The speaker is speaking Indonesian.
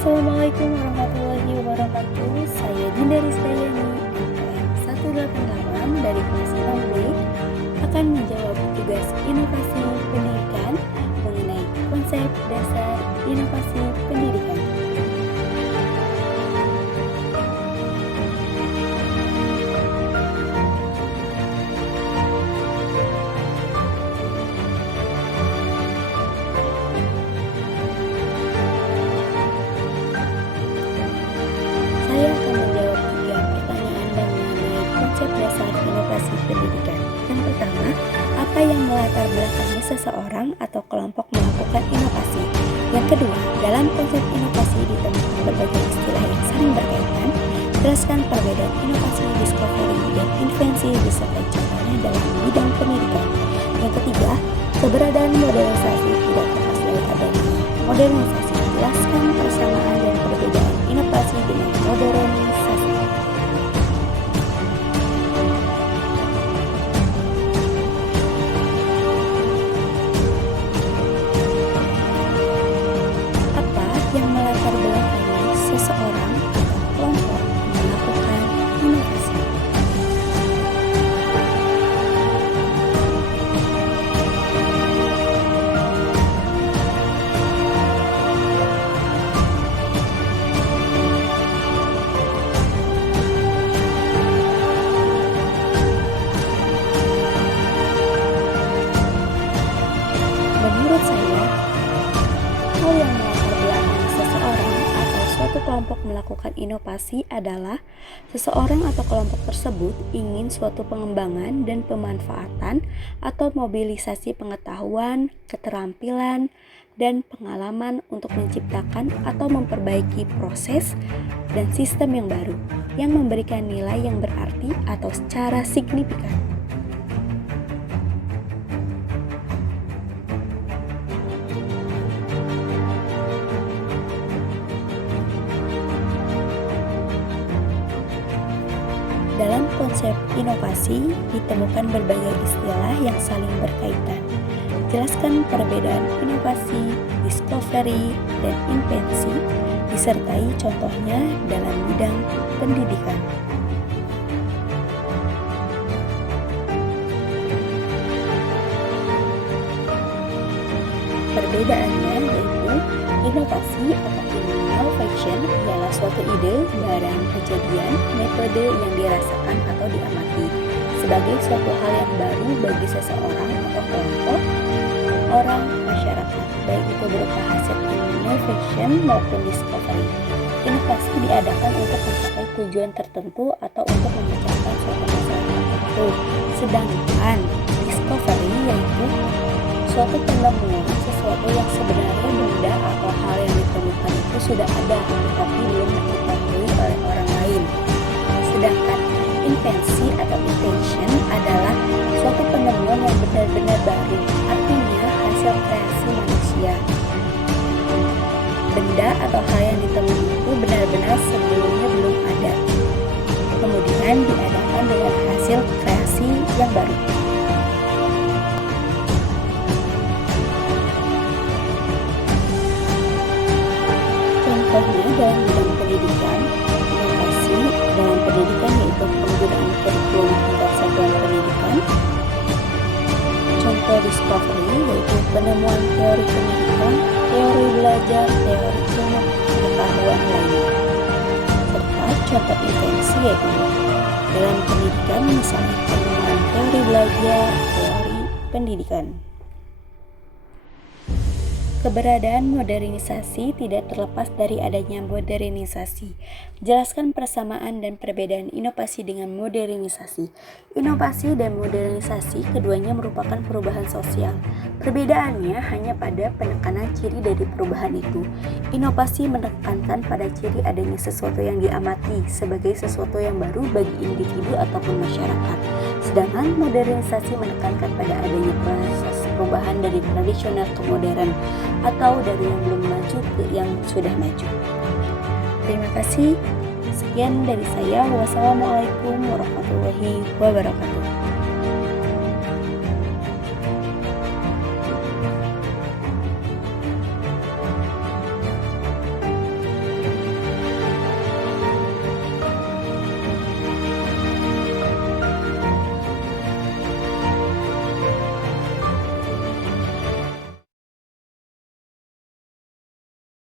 Assalamualaikum warahmatullahi wabarakatuh. Saya Dinda Rizkyani, NPM 188 dari kelas 6B akan menjawab tugas inovasi pendidikan mengenai konsep dasar inovasi pendidikan. Saya akan menjawab 3 pertanyaan dan mengenai konsep dasar inovasi pendidikan. Yang pertama, apa yang melatar belakangi seseorang atau kelompok melakukan inovasi? Yang kedua, dalam konsep inovasi ditemukan berbagai istilah yang saling berkaitan. Jelaskan perbedaan inovasi, discovery, dan invensi beserta contohnya dalam bidang pendidikan. Yang ketiga, keberadaan modernisasi tidak lepas dari adanya modernisasi. Jelaskan persamaan dan perbedaan inovasi dengan modernisasi. Apa yang melatar belakangi seseorang atau kelompok melakukan inovasi? Menurut saya, hal yang melatar belakangi seseorang atau suatu kelompok melakukan inovasi adalah seseorang atau kelompok tersebut ingin suatu pengembangan dan pemanfaatan atau mobilisasi pengetahuan, keterampilan, dan pengalaman untuk menciptakan atau memperbaiki proses dan sistem yang baru yang memberikan nilai yang berarti atau secara signifikan. Dalam konsep inovasi ditemukan berbagai istilah yang saling berkaitan. Jelaskan perbedaan inovasi, discovery, dan invensi, disertai contohnya dalam bidang pendidikan. Perbedaannya yaitu inovasi atau innovation ialah suatu ide, barang, kejadian, metode yang dirasakan atau diamati sebagai suatu hal yang baru bagi seseorang atau kelompok orang masyarakat, baik itu berupa hasil innovation maupun discovery. Inovasi diadakan untuk mencapai tujuan tertentu atau untuk memecahkan suatu masalah tertentu, sedangkan discovery yaitu suatu penemuan sesuatu yang sebenarnya benda atau hal yang ditemukan itu sudah ada tetapi belum diketahui oleh orang lain. Sedangkan invensi atau invention adalah suatu penemuan yang benar-benar baru, artinya hasil kreasi manusia. Benda atau hal yang ditemui itu benar-benar sebelumnya belum ada, kemudian diadakan dengan hasil kreasi yang baru. Contohnya dalam bidang pendidikan, inovasi dalam pendidikan yaitu penggunaan kurikulum tingkat satuan pendidikan. Contoh discovery yaitu penemuan teori pendidikan, teori belajar, teori ilmu pengetahuan lainnya. Serta contoh invensi yaitu dalam pendidikan misalnya penemuan teori belajar, teori pendidikan. Keberadaan modernisasi tidak terlepas dari adanya modernisasi. Jelaskan persamaan dan perbedaan inovasi dengan modernisasi. Inovasi dan modernisasi keduanya merupakan perubahan sosial. Perbedaannya hanya pada penekanan ciri dari perubahan itu. Inovasi menekankan pada ciri adanya sesuatu yang diamati sebagai sesuatu yang baru bagi individu ataupun masyarakat. Sedangkan modernisasi menekankan pada adanya proses perubahan dari tradisional ke modern atau dari yang belum maju ke yang sudah maju. Terima kasih. Sekian dari saya. Wassalamualaikum warahmatullahi wabarakatuh.